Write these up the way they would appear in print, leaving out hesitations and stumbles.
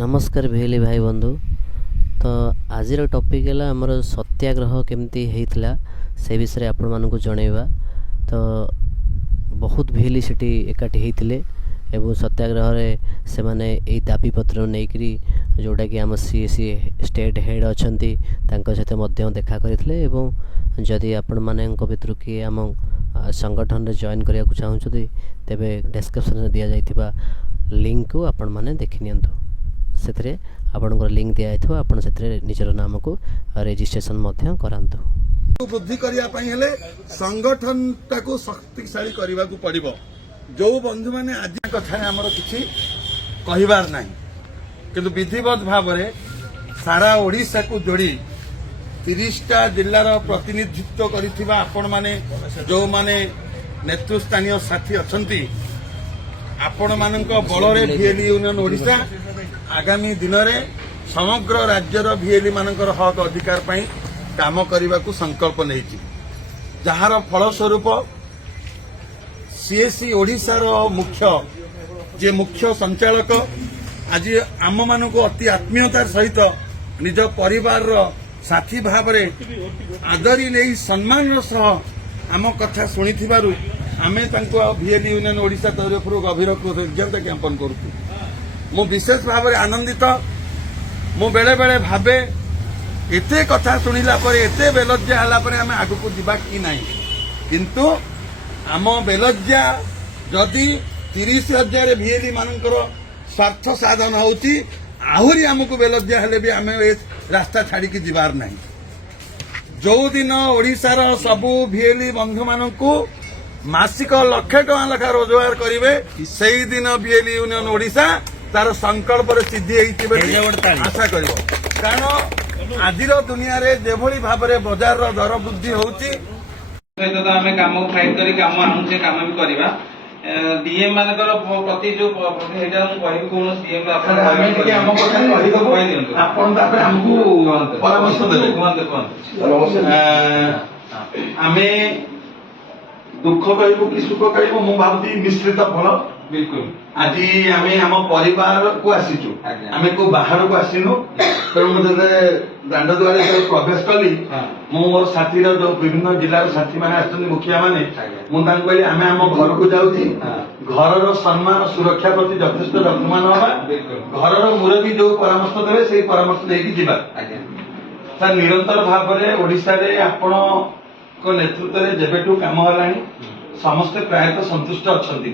नमस्कार भेली भाई बंधु। तो आज टॉपिक है आमर सत्याग्रह केमती होता से विषय आपण मानक जनइबा। तो बहुत भेली सेठी एकाठी होते एवं सत्याग्रह रे से माने ए दाबी पत्र नहीं जोटा कि आम सीएसी स्टेट हेड अच्छा सहित देखा करते एवं जदि आपण मानक भितर किए आम संगठन रे जॉइन करिया को चाहूँगी तेबे डिस्क्रिप्शन दिया जाइथिबा लिंक को आपण माने देखि नियंतु। से आपंकर लिंक दिखाई आप निजर नाम को रेजिस्ट्रेशन करातु। वृद्धि करने संगठन टाको शक्तिशाली करने को पड़ो। जो बंधु मैंने आज कथा आमर किसी कहबार ना कि विधिवत भाव में सारा ओडिशा को जोड़ी 30टा जिलार प्रतिनिधित्व करिथिबा आपण माने जो माने नेतृस्थानीय साथी अछंती आपण मानक बल भिएली यूनियन ओडिशा आगामी दिन में समग्र राज्यर भिएली मानकर हक अधिकार पाई काम करने को संकल्प नहीं जार फलस्वरूप सीएसी ओडिशार मुख्य जे मुख्य संचालक आज आम मान को अति आत्मीयतार सहित निज परिवार साथी भाव में आदरी नहीं सम्मान सह आम कथा शुणी आमे भिएली यूनियन ओडिशा तरफ गभीर कृतज्ञता ज्ञापन करूँ। मु विशेष भाव में आनंदित मु बेले बेले भावे एते कथा शुणिला परे एते बेलज्जा हला परे आमे आगु को दिबा कि नाही किंतु आम बेलज्जा जदि 30,000 भिएली मानकर स्वार्थ साधन होउची आहुरी हमको बेलज्जा हेले भी आमे रास्ता छाड़ी की जिबार नाही। जो दिन ओडिशार सबु भिएली बंधु मानकू मासिक 1,00,000 टका लेखा रोजगार करिवे सेही दिन भिएली यूनियन ओडिशा तार संकल्प सिद्धि आशा कर कारण आज दुनिया रे जेभली भाव में बाजार दर वृद्धि होउची आमे काम फाइट करी काम आनुचे काम भी करबा डीएम मानकर प्रति जो हेडा हम कहि कोन डीएम आमे के हम কথা কहि দबो आपण तापर हमकु परामर्श देबे कोन आमे दुख कहबो कि सुख कहबो मु भाबती मिश्रित फल बिल्कुल आज आमे हम परिवार को आसीचु आमे को बाहर को आसीनु तर मते दांड द्वारे जो प्रवेश कली मु मोर साथी रो जो विभिन्न जिल्ला रो साथी माने आछन मुखिया माने मु तान कहली आमे हम घर को जाउची घर रो सम्मान सुरक्षा प्रति यथेष्ट यत्नमान होबा घर रो मुरबी जो परामर्श देबे सेही परामर्श लेकी जिबा सर निरंतर भाव रे ओडिसा रे आपण को नेतृत्व रे जेबेटू काम हलानी समस्त प्रायतः संतुष्ट अछंती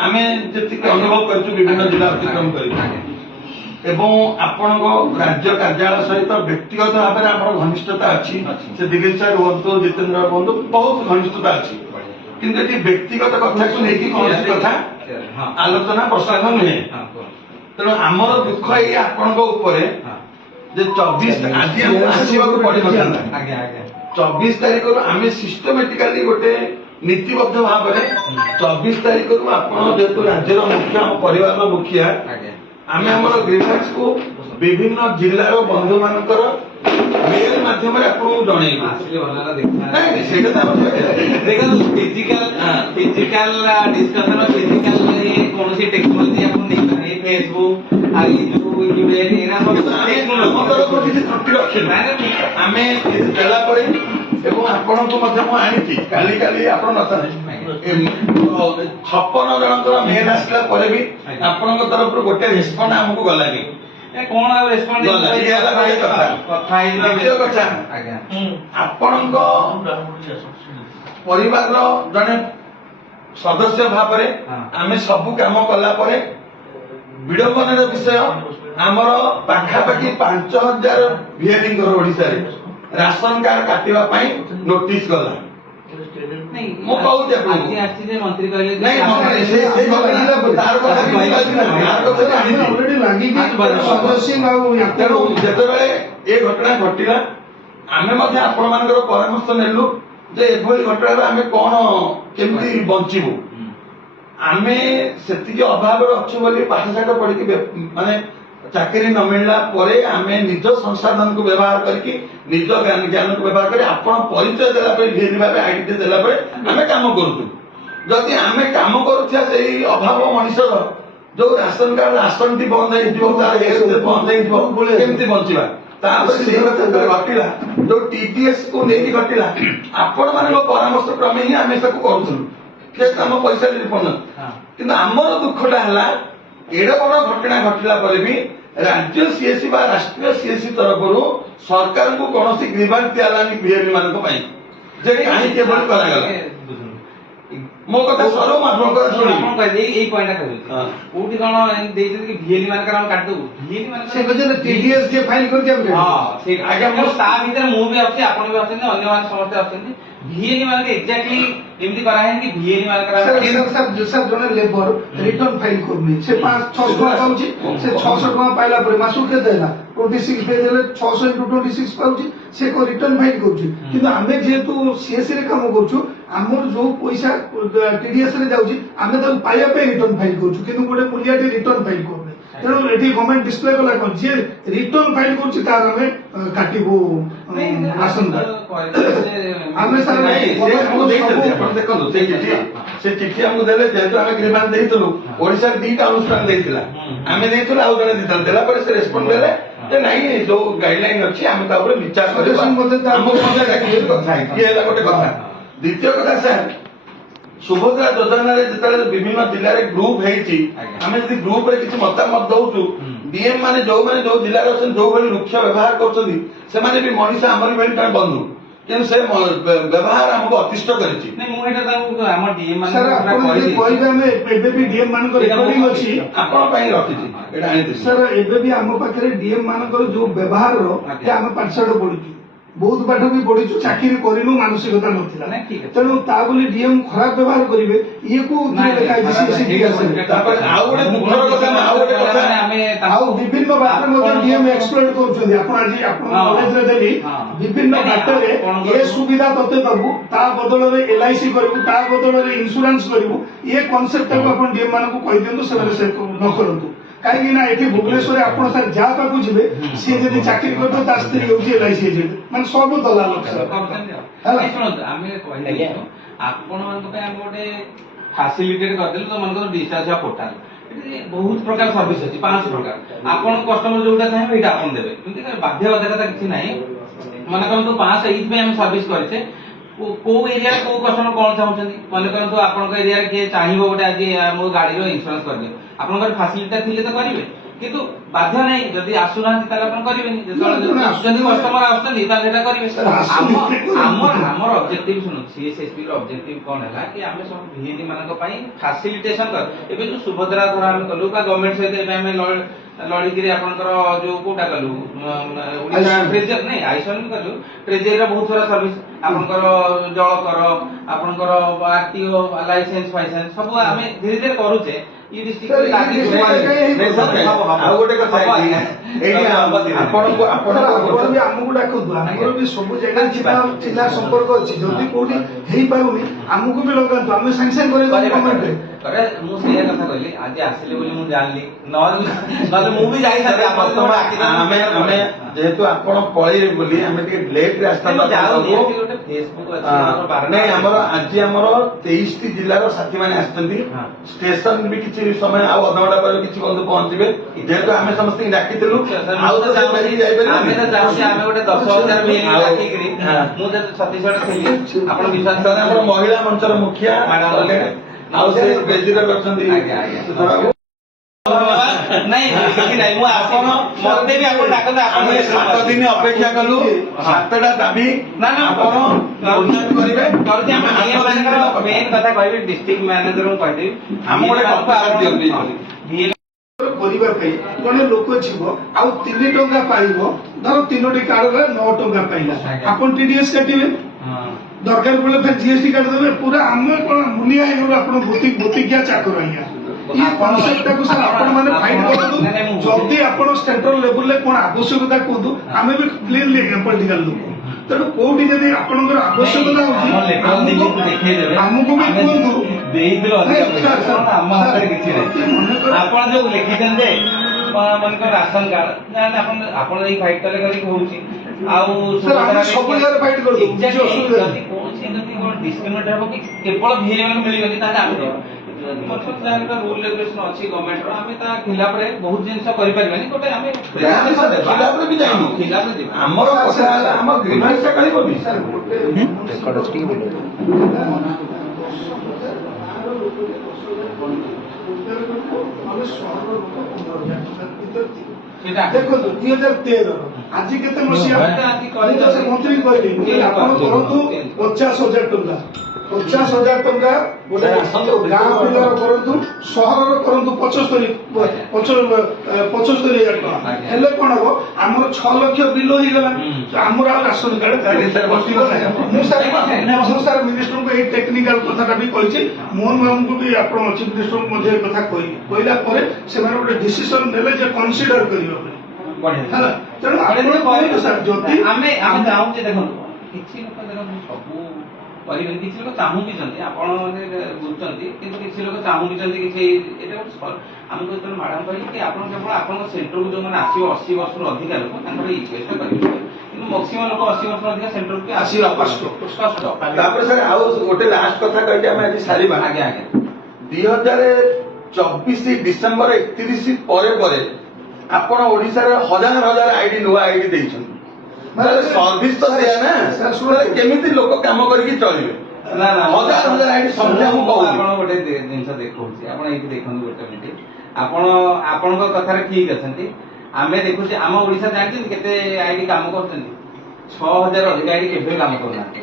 आमे जति अनुभव करछु विभिन्न जिला अतिक्रम करी एवं आपण को राज्य कार्यालय सहित व्यक्तिगत भाव में आपण घनिष्ठता अछि से दिलीप सर हुंतु जितेंद्र हुंतु बहुत घनिष्ठता अछि किंतु एटी व्यक्तिगत कथा को लेकी कोन कथा आलोचना प्रसारण नहीं तेणु आमर दुख ये आपण को ऊपर जे 24 आज आसीबा को पड़ी आज्ञा 24 तारीख को आमे सिस्टमैटिकली गोटे नीतिबद्ध भाव में 24 तारीख को आपण जेतु राज्यर मुखिया परिवार मुखिया आमे हमर ग्रीवेंस को विभिन्न जिल्ला रो बंधु मानकर मेल माध्यम रे आपन जणैबो आसीले भलला देखा नहीं सेटा देखा फिजिकल डिस्कशन और फिजिकल ये कोनोसी टेक्नोलॉजी आपन नहीं पारे फेसबुक आ यूट्यूब ईमेल एना टेक्नोलॉजी को त्रुटि रखिन आमे देला परे एवं आपण को मध्य मु आनिथि काली काली आपण नता 56 जनकर मेल आसला परे भी आपण तरफ गोटे रिस्पोंड हमको गलानी कोन रेस्पोंड कथा आपण परिवार जने सदस्य भाव में आमे सब काम कला परे विडंबन विषय आमर पाखापाखि 5,000 भिएलिंग ओडिशा रे राशन कार्ड काटिबा पई नोटिस गला नहीं मु कहू जे आसी जे मंत्री कहले नहीं मंत्री से तार को ऑलरेडी लागी कि सदस्य नाउ तेणु जेतबेले ए घटना घटिला आमे मध्ये आपण मानकर परामर्श नेलु जे एभली घटना आमे कोन केमती बंचिबु आमे सेति अभाव रे अछु बोली पाठशाठ पढी कि माने चाकरी न मिलला परे आमे निज संसाधन को व्यवहार करके निज ज्ञान को व्यवहार कर आपण परिचय देला परे भेदी भाबे आईडी देला परे आमे काम करूछु जदि आमे काम करूछा सेही अभाव मनुष्य जो राशन कार्ड राशन टी बंद बंद केमती बंचिबा तापर से घटिला जो टीटीएस को नहीं घटिला आपण मान परामर्श क्रमे ही आम सब करूँ आम पैसा रिफंड कि आमर दुखटा है एडे बड़ घटना घटला भी राज्य सीएससी बा राष्ट्रीय सीएससी तरफ सरकार को कौन ग्रीवांस दियालानी बीएमई मान जे कहीं केवल करागला मो कथा सरो माफन कर सुनी आपण कहले एई पॉइंट कहले कोठी कोन देइते कि भिएली मान काम काट दो भिएली मान से बजे टीडीएस जे फाइल कर दिया हां से आगे मो ता भीतर मु भी आछी आपण भी आछन अन्य मान समस्त आछन भिएली मान के एग्जैक्टली एमती करा है कि भिएली मान करा सर जने लेबर रिटर्न फाइल करनी से 5-600 पाउची से 600 टका पाइला पर मासु के देला 26 पे देले 600 * 26 पाउची से को रिटर्न फाइल करूची किंतु आमे जेतु सीएससी रे काम करूछु हमर जो पैसा टीडीएस रे जाउची आमे त पाइया पे रिटर्न फाइल करूछु किंतु गोटे पुलियाटी रिटर्न फाइल करने तेणु एठी गवर्नमेंट डिस्प्ले कला कोन जे रिटर्न फाइल करूची तार हमें काटिबो राशन कार्ड आमे सर नहीं से हमको देइते आपण देखो से चिट्ठी हमको देले जेतु आमे ग्रीवांस देइतलु ओडिसा दीटा अनुष्ठान देइतिला आमे देइतलु आउ जने दितल देला पर से रेस्पोंड देले जे नहीं जो गाइडलाइन अछि आमे ता ऊपर विचार करबा हमको मजा लागे कथा ये है गोटे कथा द्वितीय कथा सर सुभद्रा योजना रे जेतले विभिन्न जिल्ला रे ग्रुप हेची आमे जदि ग्रुप रे किछि मतामत दउछु डीएम माने जो जिल्ला रे अछन जो भली रुक्ष व्यवहार करछथि से माने भी मनीषा हमर बेली का बंधु केन से व्यवहार हमको अतिष्ट करिछि नहीं मु एटा ता हमर डीएम मान सर आपण जे कहबे हमें एबे भी डीएम मान को रिकॉर्डिंग अछि आपण पई रखिछि एटा आनि सर एबे भी हम पाखरे डीएम मान को जो व्यवहार रो के हम पाठशाठ पढिछु बहुत पाठ भी पढिछु चाकरी करिनु मानसिकता नथिला नहीं ठीक है तेणु ता बोली डीएम खराब व्यवहार करिवे ये को तापर आउ गोटे दुखर कथा आउ गोटे कथा हमें आउ विभिन्न बात में डीएम एक्सप्लोर करछथि आपण आज आपण कॉलेज रे देली विभिन्न बात रे ए सुविधा तते दबु ता बदल रे एलआईसी करबु ता बदल रे इंश्योरेंस करबु ये कांसेप्ट को आपण डीएम मान को कहि देंतु से न करंतु काहे ना एठी भुवनेश्वर आपण सर जा पाकु जिवे से जदी चाकरी करतो ता स्त्री होची एलआईसी जे माने सब दलाल सर नहीं सुनो आमे कहि आपण मान को हम गोटे फैसिलिटेट कर देलु तो मन को डिस्चार्ज पोर्टल बहुत प्रकार सर्विस अछि 5 प्रकार आपण कस्टमर जोटा चाहे एटा आपण देबे किंतु बाध्यबाधकता किछि नाही मन करतो 5 एज पे हम सर्विस करछे को एरिया को कस्टमर कोन चाहउछन्ती मन करतो आपण को एरिया के चाहिबो गोटे आज मो गाड़ी रो इंश्योरेंस कर दियो आपण घर फैसिलिटी थिले तो करिवे किंतु बाध्य नहीं जदि आसुना ताले आपण करिवेनी जदि कस्टमर आछन्ती ताले एटा करिवे हमर ऑब्जेक्टिव सुनो सीएसएसपी रो ऑब्जेक्टिव कोन हैला कि हमें सब भिएनी मानक पई फैसिलिटेशन कर एबे जो सुभद्रा धरा हम कलु का गवर्नमेंट से एबे हमें लड़ी गिरी आपनकर जो कोटा कलु ओडिसा ट्रेजर नहीं आइसन कलु ट्रेजर रे बहुत सारा सर्विस आपनकर जल कर आपनकर आरटीओ लाइसेंस फाइसेंस सब हमें धीरे धीरे करूचे ई डिस्ट्रिक्ट आउ गोटे कथा एही आपण भी हमकु डाकु हमरो भी सब जगह जिला संपर्क अछि जदी कोठी हेई पाउनी हमकु भी लगांतु हम सैंक्शन करे गवर्नमेंट अरे मु से कथा कहली आज आसिले बोली मु जानली न मु भी जाई था हमें जेहेतु आपण पळी बोली हमें के लेट रे आस्ता फेसबुक अछि नहीं हमर आज हमर 23 टी जिल्ला रो साथी माने आछथि स्टेशन भी किछि समय आ अधघंटा पर किछि बंधु पहुंचबे जेहेतु हमें समस्त डाकिथिलु आउ तो जाई जाई हमें तो जाउसी हमें गोटे 10000 मिल डाकी करी मु जे छत्तीसगढ़ खेली आपण विश्वास सर हमर महिला मंचर मुखिया आउ से बेजिरा करछन्ती नहीं नहीं मु आपण मते भी आपण डाकत आपण 7 दिन अपेक्षा कलु 7टा दाबी ना ना आपण उन्नति करिवे करते हम मेन कथा कहबी डिस्ट्रिक्ट मैनेजर को कहबी हम गोटे कंपास दियंती परिवार पे जने लोक छिबो आउ 3 टंका पाइबो धर 3टी कार्ड रे 9 टंका पाइला आपण टीडीएस काटिबे दरकार पड़े फिर जीएसटी काट देबे पूरा हम कोन मुनिया हे आपण भौतिक क्या चाकर आइया ये कांसेप्ट को सर आपण माने फाइट करदु जल्दी आपण सेंट्रल लेवल ले कोन आवश्यकता कोदु हमें भी क्लीनली पॉलिटिकल लोक तेणु कोठी जदि आपनकर आवश्यकता होची हमको भी कोदु देइदिलो हम हाତରେ କିଛି नाही आपण जो लिखिछन जे मनकर राशन कार्ड जाने आपण एई फाइट कले करी होउची आउ सर हम सब जगह फाइट कर दो एग्जैक्टली जदि कोन से जदि ଡିସ୍କ୍ରିମିନେଟ୍ ହେବ କି କେବଳ ଭିଏଲ୍ ମାନଙ୍କୁ ମିଳିବନି ତାହେଲେ ଆମେ ଦେବା ଯାହାର ରୁଲ୍ ରେଗୁଲେସନ ଅଛି ଗଭର୍ଣ୍ଣମେଣ୍ଟର ଆମେ ତା ଖିଲାପରେ ବହୁତ ଜିନିଷ କରିପାରିବାନି ଗୋଟେ ଆମେ ଖିଲାପରେ ବି ଯାଇନୁ ଖିଲାପରେ ଦେବା ଆମର କଥା ହେଲା ଆମ ଗ୍ରିଭାନ୍ସ କାଢିବନି ସାର୍ ଗୋଟେ ରେକର୍ଡ ଅଛି ଟିକେ ବୋଲନ୍ତୁ। ଦେଖନ୍ତୁ 2013 ଆଜି କେତେ ମସିହା ମନ୍ତ୍ରୀ କହିଲେ ଆପଣ କରନ୍ତୁ 50,000 ଟଙ୍କା 50,000 ଟଙ୍କା ଗୋଟେ ଗାଁ ପିଲାର କରନ୍ତୁ ସହରର କରନ୍ତୁ 75,000 ଟଙ୍କା ହେଲେ କଣ ହବ ଆମର 6 ଲକ୍ଷ ବିଲ ହେଇଗଲା ଆମର ଆଉ ରାସନ କାର୍ଡ ମୁଁ ସାର୍ ମିନିଷ୍ଟରଙ୍କୁ ଏଇ ଟେକ୍ନିକାଲ କଥାଟା ବି କହିଛି ମୋହନ ବାବୁଙ୍କୁ ବି ଆପଣ ଚିଫ ମିନିଷ୍ଟରଙ୍କୁ ମଧ୍ୟ ଏ କଥା କହିଲା ପରେ ସେମାନେ ଗୋଟେ ଡିସିସନ ନେଲେ ଯେ କନସିଡର କରିବା ପାଇଁ ହେଲା ତେଣୁ ଆପଣ କହିଲେ ସାର୍ ଯଦି ଆମେ ଚାହୁଁଛେ ଦେଖନ୍ତୁ କିଛି ଲୋକ ଦେଖନ୍ତୁ ସବୁ କରିବେନି କିଛି ଲୋକ ଚାହୁଁ ବି ଛନ୍ତି ଆପଣ ବୁଝୁଛନ୍ତି କିନ୍ତୁ କିଛି ଲୋକ ଚାହୁଁ ବି ଛନ୍ତି କିଛି ଏଇଟା ଗୋଟେ ଆମକୁ ଯେତେବେଳେ ମ୍ୟାଡାମ କହିଲେ କି ଆପଣ କେବଳ ଆପଣଙ୍କ ସେଣ୍ଟରକୁ ଯୋଉମାନେ ଆସିବ 80 ବର୍ଷରୁ ଅଧିକା ଲୋକ ତାଙ୍କର ଏଇ ଚେଷ୍ଟା କରିବେ କିନ୍ତୁ ମ୍ୟାକ୍ସିମମ୍ ଲୋକ 80 ବର୍ଷରୁ ଅଧିକା ସେଣ୍ଟରକୁ ଆସିବା କଷ୍ଟ ତାପରେ ସାର୍ ଆଉ ଗୋଟେ ଲାଷ୍ଟ କଥା କହିକି ଆମେ ଆଜି ସାରିବା ଆଜ୍ଞା ଆଜ୍ଞା 2024 ଡିସେମ୍ବର 31 ପରେ ପରେ ଆପଣ ଓଡିଶାରେ ହଜାର ହଜାର ଆଇଡି ନୂଆ ଆଇଡି ଦେଇଛନ୍ତି ସର୍ଭିସ ତ ସେଇଆ ନା କେମିତି ଲୋକ କାମ କରିକି ଚଳିବେ ନା ନା ହଜାର ହଜାର ଆଇଡି ସଂଖ୍ୟା ମୁଁ କହୁଛି ଆପଣ ଗୋଟେ ଜିନିଷ ଦେଖଉଛି ଆପଣ ଏଇଠି ଦେଖନ୍ତୁ ଗୋଟେ ମିନିଟ୍ ଆପଣ ଆପଣଙ୍କ କଥାରେ ଠିକ ଅଛନ୍ତି ଆମେ ଦେଖୁଛେ ଆମ ଓଡିଶା ଜାଣିଛନ୍ତି କେତେ ଆଇଡି କାମ କରୁଛନ୍ତି 6,000 ଅଧିକ ଆଇଡି କେବେ କାମ କରୁନାହାନ୍ତି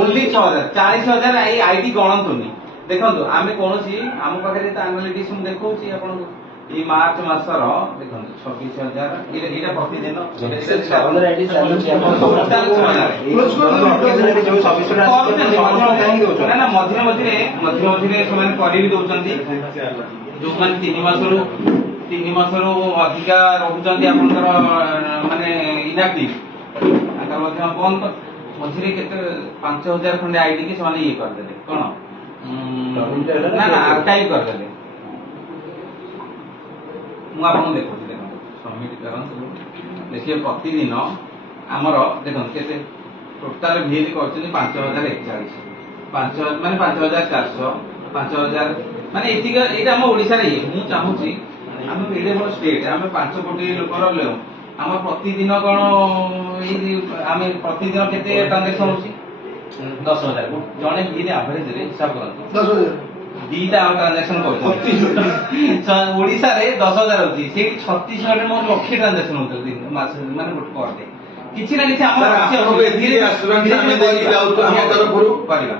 ଓନ୍ଲି 6,000 40,000 ଏଇ ଆଇଡି ଗଣନ୍ତୁନି ଦେଖନ୍ତୁ ଆମେ କୌଣସି ଆମ ପାଖରେ ତ ଆନାଲିଟିକ୍ସ ମୁଁ ଦେଖଉଛି ଆପଣଙ୍କୁ ଏଇ ମାର୍ଚ୍ଚ ମାସର ଦେଖନ୍ତୁ 26,000 ଏଇଟା ପ୍ରତିଦିନ ନା ମଝିରେ ମଝିରେ ସେମାନେ କରି ବି ଦଉଛନ୍ତି ଯୋଉମାନେ 3 ମାସରୁ ଅଧିକା ରହୁଛନ୍ତି ଆପଣଙ୍କର ମାନେ ଇନାକ୍ଟିଭ ତାଙ୍କର ମଧ୍ୟ ବନ୍ଦ ମଝିରେ କେତେ 5,000 ଖଣ୍ଡେ ଆଇଡି କି ସେମାନେ ଇଏ କରିଦେଲେ କଣ ନା ଆର୍କାଇଭ କରିଦେଲେ ମୁଁ ଆପଣଙ୍କୁ ଦେଖୁଛି ଦେଖନ୍ତୁ ସବମିଟ୍ କରନ୍ତୁ ଦେଖିବେ ପ୍ରତିଦିନ ଆମର ଦେଖନ୍ତୁ କେତେ ଟୋଟାଲ ଭିଏଲ୍ କରୁଛନ୍ତି 5,041 ମାନେ 5,400 5,000 ମାନେ ଏତିକି ଏଇଟା ଆମ ଓଡିଶାରେ ଇଏ ମୁଁ ଚାହୁଁଛି ଆମେ ଏଡେ ବଡ ଷ୍ଟେଟ୍ ଆମେ 5 କୋଟି ଲୋକର ଆମର ପ୍ରତିଦିନ କଣ ଏଇ ଆମେ ପ୍ରତିଦିନ କେତେ ଟ୍ରାଞ୍ଜାକ୍ସନ ହଉଛି 10,000 ଜଣେ ଭିଏଲ୍ ଆଭରେଜରେ ହିସାବ କରନ୍ତୁ 10,000 ଦିଟା ଟ୍ରାଞ୍ଜାକ୍ସନ କରୁଛନ୍ତି ଓଡିଶାରେ 10,000 ହଉଛି ସେଇଠି ଛତିଶଗଡ଼ରେ ମୋର ଲକ୍ଷେ ଟ୍ରାଞ୍ଜାକ୍ସନ ହଉଛନ୍ତି ମାସ ମାନେ ଗୋଟେ ପର ଡେ କିଛି ନା କିଛି ଆମର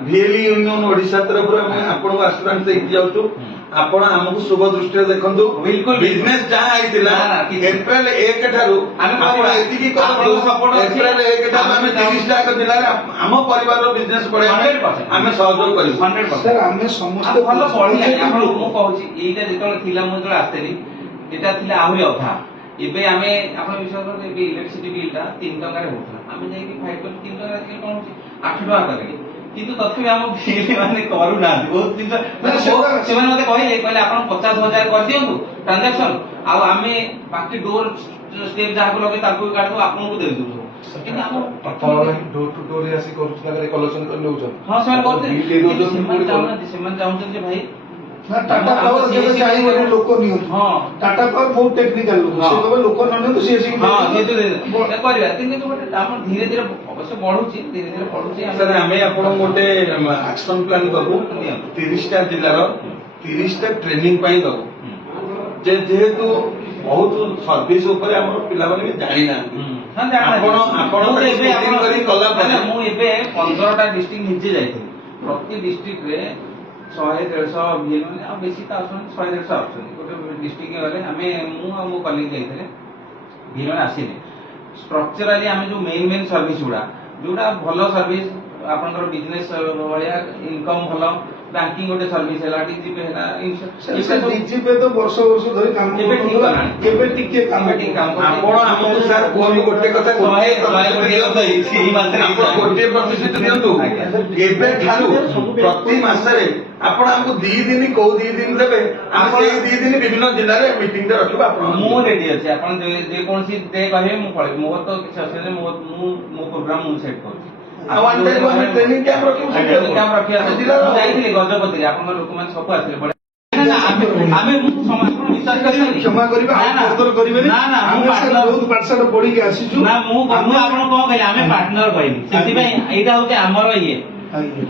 ଭିଏଲି ୟୁନିୟନ ଓଡିଶା ତରଫରୁ ଆମେ ଆପଣଙ୍କୁ ଆସୁରାନ୍ସ ଦେଇକି ଯାଉଛୁ ଆପଣ ଆମକୁ ଶୁଭ ଦୃଷ୍ଟିରେ ଦେଖନ୍ତୁ ବିଲକୁଲ ବିଜନେସ ଯାହା ହେଇଥିଲା ଏପ୍ରିଲ 1 ଠାରୁ ଆପଣ ଏତିକି ଏପ୍ରିଲ 1 ଠାରୁ ଆମେ 30ଟା ଜିଲ୍ଲାରେ ଆମ ପରିବାରର ବିଜନେସ ବଢେଇବା ପାଇଁ ଆମେ ସହଯୋଗ କରିବୁ 100% ଆମେ ସମସ୍ତେ ଭଲ ବଢିଲାନି ଆପଣ ମୁଁ କହୁଛି ଏଇଟା ଯେତେବେଳେ ଥିଲା ମୁଁ ଯେତେବେଳେ ଆସିଥିଲି ଏଇଟା ଥିଲା ଆହୁରି ଅଧା ଏବେ ଆମେ ଆପଣ ବିଶ୍ୱାସ କରନ୍ତୁ ଏବେ ଇଲେକ୍ଟ୍ରିସିଟି ବିଲଟା 3 ଟଙ୍କାରେ ହଉଥିଲା ଆମେ ଯାଇକି ଫାଇଟ୍ କଲୁ 3 ଟଙ୍କା କଣ ହଉଛି 8 ଟଙ୍କା କଲେଣି କିନ୍ତୁ ତଥାପି ଆମ ବିଲ୍ ମାନେ କରୁନାହାନ୍ତି ବହୁତ ଜିନିଷ ସେମାନେ ମତେ କହିଲେ ଆପଣ 50,000 କରିଦିଅନ୍ତୁ ଟ୍ରାଞ୍ଜାକ୍ସନ ଆଉ ଆମେ ବାକି ଡୋର ଷ୍ଟେପ୍ ଯାହାକୁ ଲଗେଇ ତାକୁ କାଢିଦେବୁ ଆପଣଙ୍କୁ ଦେଇଦେବୁ କିନ୍ତୁ ଆମ ଡୋର ଟୁ ଡୋର ଆସି କରୁଛନ୍ତି କଲେକ୍ସନ କରି ନେଉଛନ୍ତି ହଁ ସେମାନେ କରୁଛନ୍ତି ସେମାନେ ଚାହୁଁଛନ୍ତି ଯେ ଭାଇ टाटा पावर केबे चाहिए लोक नियो हां टाटा पावर बहुत टेक्निकल लोक से केबे लोक न नियो से से हां जेतु करिया କିନ୍ତୁ ଗୋଟେ ଆମ ଧୀରେ ଧୀରେ ଅବଶ୍ୟ ବଢୁଛି ଧୀରେ ଧୀରେ ବଢୁଛି ସାର୍ ଆମେ ଆପଣ ଗୋଟେ ଆକ୍ସନ ପ୍ଲାନ କରୁ 30ଟା ଜିଲ୍ଲାର 30ଟା ଟ୍ରେନିଂ ପାଇଁ ଦବୁ ଯେହେତୁ ବହୁତ ସର୍ଭିସ ଉପରେ ଆମର ପିଲାମାନେ ବି ଜାଣିନାହାନ୍ତି ଆପଣ ଏବେ କରି କଲା ପରେ ମୁଁ ଏବେ 15ଟା ଡିଷ୍ଟ୍ରିକ୍ଟ ନିଜେ ଯାଇଥିଲି ପ୍ରତି ଡିଷ୍ଟ୍ରିକ୍ଟରେ 100-150 ଭିଏଲ୍ ଆଉ ବେଶୀ ତ ଆସୁଛନ୍ତି 100-150 ଆସୁଛନ୍ତି ଗୋଟେ ଡିଷ୍ଟ୍ରିକ୍ଟ ଗଲେ ଆମେ ମୁଁ ଆଉ ମୋ କଲିଗ ଯାଇଥିଲେ ଭିଏଲ୍ ଆସିଲେ ଷ୍ଟ୍ରକ୍ଚରାଲି ଆମେ ଯୋଉ ମେନ୍ ସର୍ଭିସ ଯୋଉଟା ଭଲ ସର୍ଭିସ ଆପଣଙ୍କର ବିଜନେସ ଭଳିଆ ଇନକମ୍ ଭଲ ବ୍ୟାଙ୍କିଂ ଗୋଟେ ସର୍ଭିସ ହେଲା ଡିଜିପେ ହେଲା ଡିଜିପେ ତ ବର୍ଷ ଧରି କାମ କେବେ ଟିକେ କାମ ଆପଣ ଆମକୁ ସାର୍ କୁହନ୍ତୁ ଗୋଟେ କଥା ଗୋଟିଏ ପ୍ରତିଶତ ଦିଅନ୍ତୁ ଏବେ ଠାରୁ ପ୍ରତି ମାସରେ ଆପଣ ଆମକୁ 2 ଦିନ କୋଉ 2 ଦିନ ଦେବେ ଆମେ ସେଇ 2 ଦିନ ବିଭିନ୍ନ ଜିଲ୍ଲାରେ ମିଟିଂରେ ରଖିବୁ ଆପଣ ମୁଁ ରେଡି ଅଛି ଆପଣ ଯେକୌଣସି ଡେ କହିବେ ମୁଁ ପଳେଇବି ମୋର ତ କିଛି ଅସୁବିଧା ମୁଁ ମୋ ପ୍ରୋଗ୍ରାମ ମୁଁ ସେଟ୍ କରୁଛି ଆଉ ୱାନ୍ ଟାଇମ୍ ଆମେ ଟ୍ରେନିଂ କ୍ୟାମ୍ପ ରଖିବୁ ଟ୍ରେନିଂ କ୍ୟାମ୍ପ ରଖିବା ଆମ ମୁଁ ଜିଲ୍ଲାର ଯାଇଥିଲି ଗଜପତିରେ ଆପଣଙ୍କ ଲୋକମାନେ ସବୁ ଆସିଥିଲେ ବଢିଆ। ନା, ନା, ଆମେ ମୁଁ ଆପଣ ବିଶ୍ୱାସ କରିବେନି। କ୍ଷମା କରିବେ ନା, ନା, ଆଉ ବର୍ତ୍ତମାନ କରିବେନି ନା, ନା, ମୁଁ ଆମେ ସାର୍ partner- ବହୁତ ପାଠଶାଠ ପଢିକି ଆସିଛୁ ନା ମୁଁ ଆପଣ କଣ କହିଲେ ଆମେ ପାର୍ଟନର କହିଲି ସେଥିପାଇଁ ଏଇଟା ହଉଛି ଆମର ଇଏ ଆଜ୍ଞା।